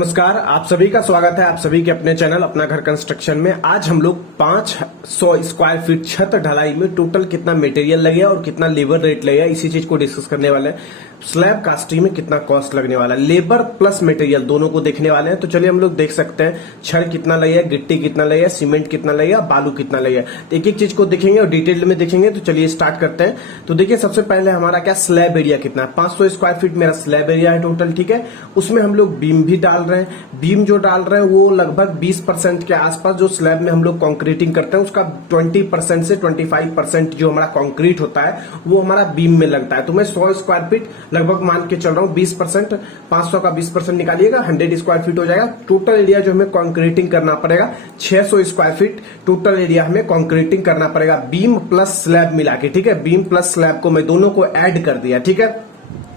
नमस्कार, आप सभी का स्वागत है आप सभी के अपने चैनल अपना घर कंस्ट्रक्शन में। आज हम लोग 500 स्क्वायर फीट छत ढलाई में टोटल कितना मटेरियल लगेगा और कितना लेबर रेट लगेगा इसी चीज को डिस्कस करने वाले हैं। स्लैब कास्टिंग में कितना कॉस्ट लगने वाला है, लेबर प्लस मटेरियल दोनों को देखने वाले हैं। तो चलिए हम लोग देख सकते हैं छड़ कितना लगेगा, गिट्टी कितना लगेगा, सीमेंट कितना लगेगा, बालू कितना लगेगा। तो एक एक चीज को देखेंगे और डिटेल में देखेंगे। तो चलिए स्टार्ट करते हैं। तो देखिए सबसे पहले हमारा क्या स्लैब एरिया कितना है, 500 स्क्वायर फीट मेरा स्लैब एरिया है टोटल। ठीक है, उसमें हम लोग बीम भी डाल रहे हैं। बीम जो डाल रहे हैं वो लगभग 20% के आसपास जो स्लैब में हम लोग कंक्रीटिंग करते हैं उसका 20% से 25% जो हमारा कंक्रीट होता है वो हमारा बीम में लगता है। तो मैं 100 स्क्वायर फीट लगभग मान के चल रहा हूँ, 20% 500 का 20% निकालिएगा, 100 स्क्वायर फीट हो जाएगा। टोटल एरिया जो हमें कंक्रीटिंग करना पड़ेगा 600 स्क्वायर फीट टोटल एरिया हमें कंक्रीटिंग करना पड़ेगा, बीम प्लस स्लैब मिला के। ठीक है, बीम प्लस स्लैब को मैं दोनों को ऐड कर दिया। ठीक है,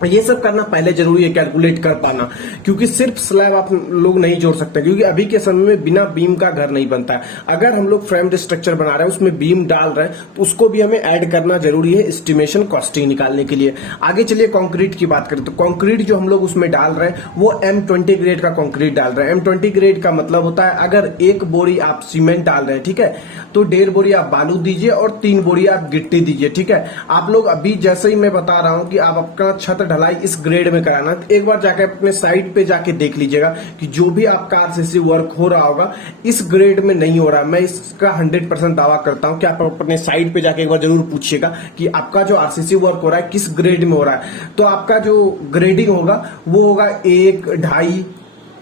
ये सब करना पहले जरूरी है, कैलकुलेट कर पाना, क्योंकि सिर्फ स्लैब आप लोग नहीं जोड़ सकते, क्योंकि अभी के समय में बिना बीम का घर नहीं बनता है। अगर हम लोग फ्रेम्ड स्ट्रक्चर बना रहे हैं उसमें बीम डाल रहे हैं तो उसको भी हमें ऐड करना जरूरी है एस्टिमेशन कॉस्टिंग निकालने के लिए। आगे चलिए कंक्रीट की बात करें तो कंक्रीट जो हम लोग उसमें डाल रहे हैं वो M20 ग्रेड का कंक्रीट डाल रहे हैं। M20 ग्रेड का मतलब होता है अगर 1 बोरी आप सीमेंट डाल रहे हैं, ठीक है, तो 1.5 बोरी आप बालू दीजिए और 3 बोरी आप गिट्टी दीजिए। ठीक है, आप लोग अभी जैसे ही मैं बता रहा हूं कि आप अपना छत ढलाई इस ग्रेड में कराना, एक बार जाके अपने साइट पे जाके देख लीजिएगा कि जो भी आपका आरसीसी वर्क हो रहा होगा इस ग्रेड में नहीं हो रहा। मैं इसका 100% दावा करता हूं कि आप अपने साइट पे जाके एक बार जरूर पूछिएगा कि आपका जो आरसीसी वर्क हो रहा है किस ग्रेड में हो रहा है। तो आपका जो ग्रेडिंग होगा वो होगा 1, 2.5,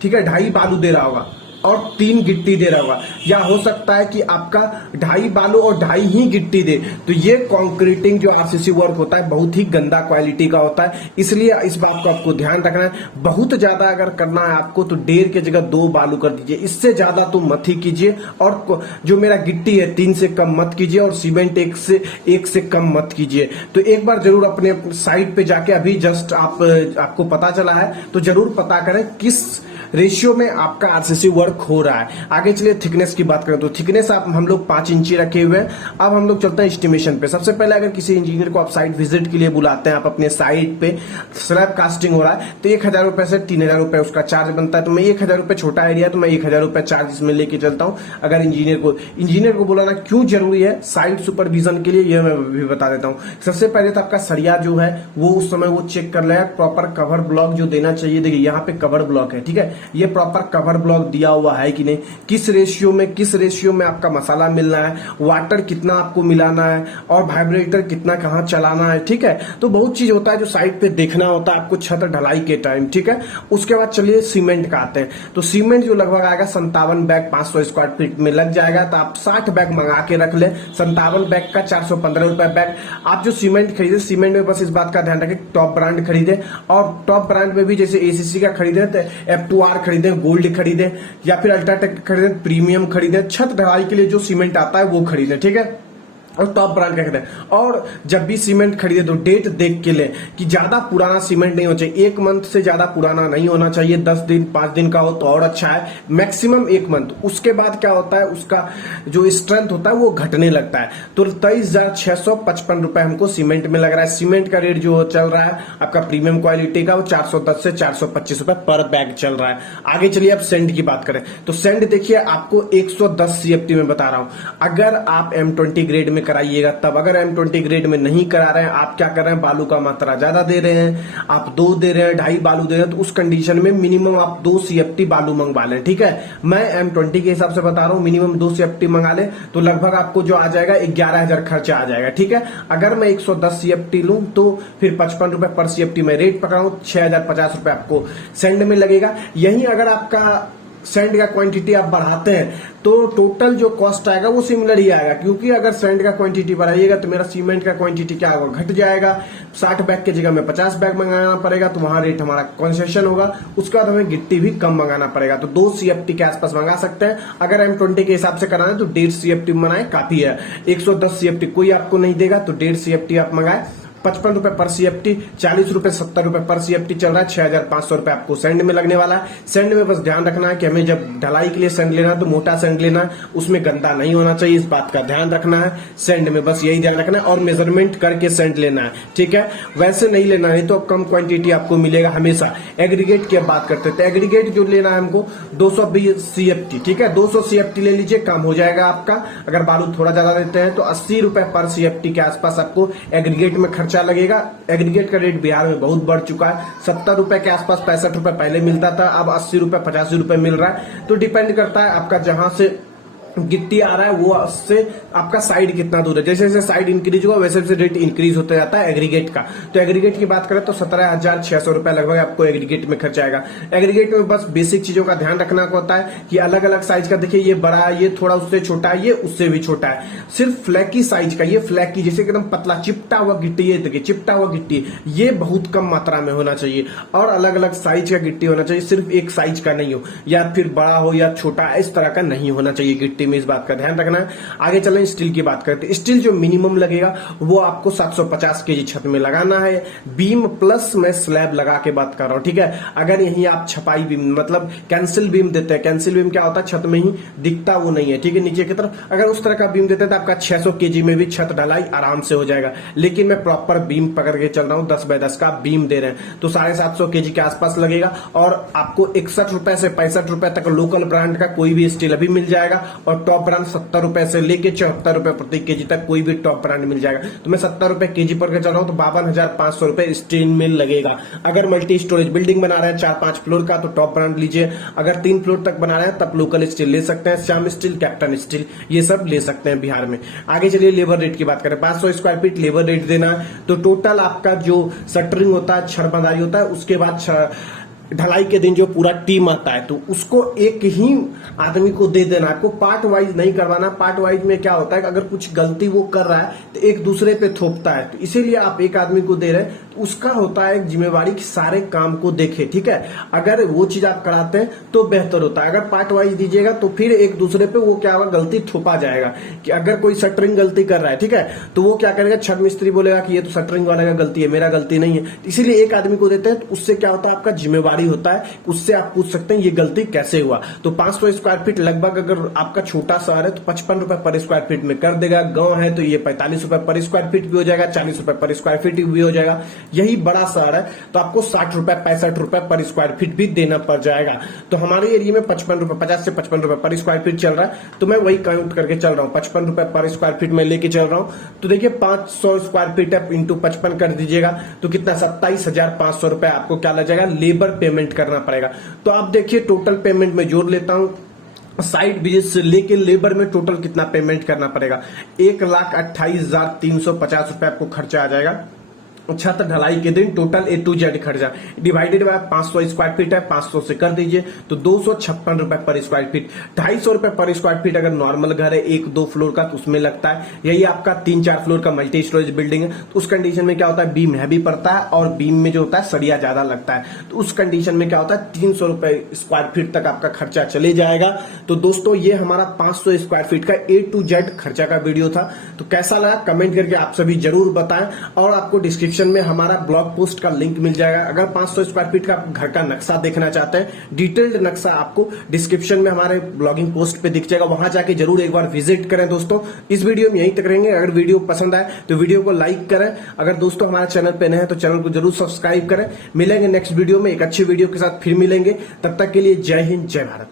ठीक है, 2.5 बालू दे रहा होगा और 3 गिट्टी दे रहा होगा, या हो सकता है कि आपका 2.5 बालू और 2.5 ही गिट्टी दे। तो ये कंक्रीटिंग जो आरसीसी वर्क होता है बहुत ही गंदा क्वालिटी का होता है, इसलिए इस बात को आपको ध्यान रखना है। बहुत ज्यादा अगर करना है आपको तो 1.5 की जगह 2 बालू कर दीजिए, इससे ज्यादा तो मत ही कीजिए। और जो मेरा गिट्टी है 3 से कम मत कीजिए और सीमेंट 1 से कम मत कीजिए। तो एक बार जरूर अपने साइट पे जाके, अभी जस्ट आपको पता चला है तो जरूर पता करें किस रेशियो में आपका आरसीसी वर्क हो रहा है। आगे चलिए थिकनेस की बात करें तो थिकनेस हम लोग 5 इंची रखे हुए हैं। अब हम लोग चलते हैं एस्टिमेशन पे। सबसे पहले अगर किसी इंजीनियर को आप साइट विजिट के लिए बुलाते हैं, आप अपने साइट पे स्लैब कास्टिंग हो रहा है तो 1000 रुपए से 3000 रुपए उसका चार्ज बनता है। तो मैं 1000 रुपए छोटा एरिया है तो मैं 1000 रुपए चार्ज इसमें लेके चलता हूँ। अगर इंजीनियर को बुलाना क्यों जरूरी है साइट सुपरविजन के लिए, यह मैं भी बता देता हूँ। सबसे पहले तो आपका सरिया जो है वो उस समय वो चेक कर लेगा, प्रॉपर कवर ब्लॉक जो देना चाहिए। देखिए यहाँ पे कवर ब्लॉक है, ठीक है, ये प्रॉपर कवर ब्लॉक दिया हुआ है कि नहीं, किस रेशियो में आपका मसाला मिलना है, वाटर कितना आपको मिलाना है और वाइब्रेटर कितना कहां चलाना है। ठीक है, तो बहुत चीज होता है जो साइट पे देखना होता है आपको छत ढलाई के टाइम। ठीक है, उसके बाद चलिए सीमेंट का आते हैं। तो सीमेंट जो लगभग आएगा 57 बैग 500 स्क्वायर फीट में लग जाएगा। तो आप 60 बैग मंगा के रख ले, 57 बैग का 415 रुपए बैग। आप जो सीमेंट खरीदे, सीमेंट में बस इस बात का ध्यान रखें टॉप ब्रांड खरीदे, और टॉप ब्रांड में भी जैसे एसीसी का खरीदे तो F2R खरीदे, गोल्ड खरीदे, या फिर अल्ट्राटेक खरीदे, प्रीमियम खरीदे। छत ढलाई के लिए जो सीमेंट आता है वो खरीदे, ठीक है, और टॉप ब्रांड का खरीदे। और जब भी सीमेंट खरीदे तो डेट देख के ले कि ज्यादा पुराना सीमेंट नहीं होना चाहिए, 1 मंथ से ज्यादा पुराना नहीं होना चाहिए। 10 दिन 5 दिन का हो तो और अच्छा है, मैक्सिमम 1 मंथ। उसके बाद क्या होता है, उसका जो स्ट्रेंथ होता है वो घटने लगता है। तो 23,655 रुपए हमको सीमेंट में लग रहा है। सीमेंट का रेट जो चल रहा है आपका प्रीमियम क्वालिटी का वो 410 से 425 रुपए पर बैग चल रहा है। आगे चलिए अब सेंड की बात करें तो सेंड देखिए आपको 110 CFT में बता रहा हूं। अगर आप M20 ग्रेड में कराइएगा तब, अगर M20 ग्रेड में नहीं करा रहे हैं, आप क्या कर रहे हैं, बालू का मात्रा ज्यादा दे रहे हैं, आप 2 दे रहे हैं, 2.5 बालू दे रहे हैं, तो उस कंडीशन में मिनिमम आप 2 CFT बालू मंगवा लें। ठीक है, मैं M20 के हिसाब से बता रहा हूं, मिनिमम 2 CFT मंगा ले तो लगभग आपको जो आ जाएगा 11,000 खर्चा आ जाएगा। ठीक है, अगर मैं 110 CFT लूं तो फिर 55 रुपए पर CFT मैं रेट पकड़ा हूं, 6,050 रुपए आपको सेंड में लगेगा। यही अगर आपका सैंड का क्वांटिटी आप बढ़ाते हैं तो टोटल जो कॉस्ट आएगा वो सिमिलर ही आएगा, क्योंकि अगर सैंड का क्वांटिटी बढ़ाइएगा तो मेरा सीमेंट का क्वांटिटी क्या होगा, घट जाएगा। 60 बैग की जगह में 50 बैग मंगाना पड़ेगा, तो वहां रेट हमारा कंसेशन होगा। उसके बाद हमें गिट्टी भी कम मंगाना पड़ेगा, तो 2 CFT के आसपास मंगा सकते हैं। अगर M20 के हिसाब से कराना है तो 1.5 CFT मंगाए काफी है। 110 CFT कोई आपको नहीं देगा तो 1.5 CFT आप मंगाए 55 रुपए पर CFT, 40 रुपए 70 रुपए पर CFT चल रहा है। 6500 रुपए आपको सैंड में लगने वाला है। सैंड में बस ध्यान रखना है कि हमें जब ढलाई के लिए सैंड लेना है तो मोटा सैंड लेना है, उसमें गंदा नहीं होना चाहिए, इस बात का ध्यान रखना है। सैंड में बस यही ध्यान रखना है और मेजरमेंट करके सैंड लेना है, ठीक है। वैसे नहीं लेना है तो कम क्वांटिटी आपको मिलेगा हमेशा। एग्रीगेट की बात करते हैं तो एग्रीगेट जो लेना है हमको 220 CFT, ठीक है। 200 CFT ले लीजिए, कम हो जाएगा आपका। अगर बालू थोड़ा ज्यादा लेते हैं तो 80 रुपए पर CFT के आसपास आपको एग्रीगेट में खर्चा लगेगा। एग्रीगेट का रेट बिहार में बहुत बढ़ चुका है। 70 रुपए के आसपास 65 रुपए पहले मिलता था, अब 80 रुपए 85 रुपए मिल रहा है। तो डिपेंड करता है आपका जहां से गिट्टी आ रहा है वो उससे आपका साइड कितना दूर है। जैसे जैसे साइड इंक्रीज होगा वैसे वैसे रेट इंक्रीज होता जाता है एग्रीगेट का। तो एग्रीगेट की बात करें तो 17,600 रुपए लगभग आपको एग्रीगेट में खर्च आएगा। एग्रीगेट में बस बेसिक चीजों का ध्यान रखना होता है कि अलग अलग साइज का, देखिए ये बड़ा है, ये थोड़ा उससे छोटा है, ये उससे भी छोटा है। सिर्फ फ्लैकी साइज का, ये फ्लैकी जैसे एकदम पतला चिपटा हुआ गिट्टी, ये देखिए चिपटा हुआ गिट्टी, ये बहुत कम मात्रा में होना चाहिए। और अलग अलग साइज का गिट्टी होना चाहिए, सिर्फ एक साइज का नहीं हो, या फिर बड़ा हो या छोटा, इस तरह का नहीं होना चाहिए गिट्टी में, इस बात का ध्यान रखना है। आगे चलें स्टील की बात करते हैं। स्टील जो मिनिमम लगेगा वो आपको 750 केजी छत में लगाना है। बीम प्लस मैं स्लैब लगा के बात कर रहा हूं, ठीक है। अगर यहीं आप छपाई बीम मतलब कैंसिल बीम देते हैं, कैंसिल बीम क्या होता है, छत में ही दिखता वो नहीं है, ठीक है, नीचे की तरफ। अगर उस तरह का बीम देते हैं तो आपका 600 केजी में भी छत ढलाई आराम से हो जाएगा। लेकिन मैं प्रॉपर बीम पकड़ के चल रहा हूं, 10 बाय 10 का बीम दे रहे हैं तो 750 केजी के आसपास लगेगा। और आपको 61 रुपए से 65 रुपए तक लोकल ब्रांड का कोई भी स्टील अभी मिल जाएगा। और टॉप ब्रांड 70 रुपए से लेके 74 रुपए प्रति केजी तक कोई भी टॉप ब्रांड मिल जाएगा। तो मैं 70 रुपए केजी पर चल रहा हूं तो 52,500 रुपए स्टील मिल लगेगा। अगर मल्टी स्टोरेज बिल्डिंग बना रहे हैं 4-5 फ्लोर का तो टॉप ब्रांड लीजिए। अगर 3 फ्लोर तक बना रहे हैं तब लोकल स्टील ले सकते हैं, श्याम स्टील, कैप्टन स्टील, ये सब ले सकते हैं बिहार में। आगे चलिए लेबर रेट की बात करें। 500 स्क्वायर फीट लेबर रेट देना है तो टोटल आपका जो शटरिंग होता है, छड़बंदारी होता है, उसके बाद ढलाई के दिन जो पूरा टीम आता है तो उसको एक ही आदमी को दे देना। आपको पार्ट वाइज नहीं करवाना। पार्ट वाइज में क्या होता है कि अगर कुछ गलती वो कर रहा है तो एक दूसरे पे थोपता है, तो इसीलिए आप एक आदमी को दे रहे हैं तो उसका होता है एक जिम्मेवारी कि सारे काम को देखे, ठीक है। अगर वो चीज आप कराते हैं तो बेहतर होता है। अगर पार्ट वाइज दीजिएगा तो फिर एक दूसरे पे वो क्या होगा, गलती थोपा जाएगा। कि अगर कोई शटरिंग गलती कर रहा है, ठीक है, तो वो क्या करेगा, छत मिस्त्री बोलेगा कि ये तो शटरिंग वाले का गलती है, मेरा गलती नहीं है। इसीलिए एक आदमी को देते हैं तो उससे क्या होता है, आपका जिम्मेवारी होता है, उससे आप पूछ सकते हैं ये गलती कैसे हुआ। तो 500 स्क्वायर फीट लगभग, अगर आपका छोटा शहर है तो 55 रुपए पर स्क्वायर फीट में कर देगा। गांव है तो ये 45 रुपए पर स्क्वायर फीट भी हो जाएगा, 40 रुपए पर स्क्वायर फीट भी हो जाएगा। यही बड़ा शहर है तो आपको 60 रुपए 65 रुपए पर स्क्वायर फीट भी देना पड़ जाएगा। तो हमारे एरिया में 55 रुपए 50 से 55 रुपए पर स्क्वायर फीट चल रहा है तो मैं वही काउंट करके चल रहा हूँ। 55 रुपए पर स्क्वायर फीट में लेके चल रहा हूँ। तो देखिए 500 स्क्वायर फीट है इंटू 55 कर दीजिएगा तो कितना, 27,500 रुपए आपको क्या लग जाएगा, लेबर पेमेंट करना पड़ेगा। तो आप देखिए टोटल पेमेंट में जोड़ लेता हूं, साइड बिजनेस से लेके लेबर में टोटल कितना पेमेंट करना पड़ेगा। 1,28,350 रुपए आपको खर्चा आ जाएगा छत ढलाई के दिन। टोटल A to Z खर्चा डिवाइडेड बाय 500 स्क्वायर फीट है, 500 से कर दीजिए तो 256 रुपए पर स्क्वायर फीट। 250 रुपए पर स्क्वायर फीट अगर नॉर्मल घर है 1-2 फ्लोर का तो उसमें लगता है। यही आपका 3-4 फ्लोर का मल्टी स्टोरेज बिल्डिंग है तो उस कंडीशन में क्या होता है, बीम हैवी पड़ता है और बीम में जो होता है सरिया ज्यादा लगता है। तो उस कंडीशन में क्या होता है, 300 रुपए स्क्वायर फीट तक आपका खर्चा चले जाएगा। तो दोस्तों ये हमारा 500 स्क्वायर फीट का A to Z खर्चा का वीडियो था। तो कैसा लगा कमेंट करके आप सभी जरूर बताएं। और आपको डिस्क्रिप्शन में हमारा ब्लॉग पोस्ट का लिंक मिल जाएगा। अगर 500 स्क्वायर फीट का घर का नक्शा देखना चाहते हैं, डिटेल्ड नक्शा आपको डिस्क्रिप्शन में हमारे ब्लॉगिंग पोस्ट पे दिख जाएगा, वहां जाके जरूर एक बार विजिट करें। दोस्तों इस वीडियो में यहीं तक रहेंगे। अगर वीडियो पसंद आए तो वीडियो को लाइक करें। अगर दोस्तों हमारे चैनल पे नए हैं तो चैनल को जरूर सब्सक्राइब करें। मिलेंगे नेक्स्ट वीडियो में एक अच्छी वीडियो के साथ, फिर मिलेंगे। तब तक के लिए जय हिंद, जय भारत।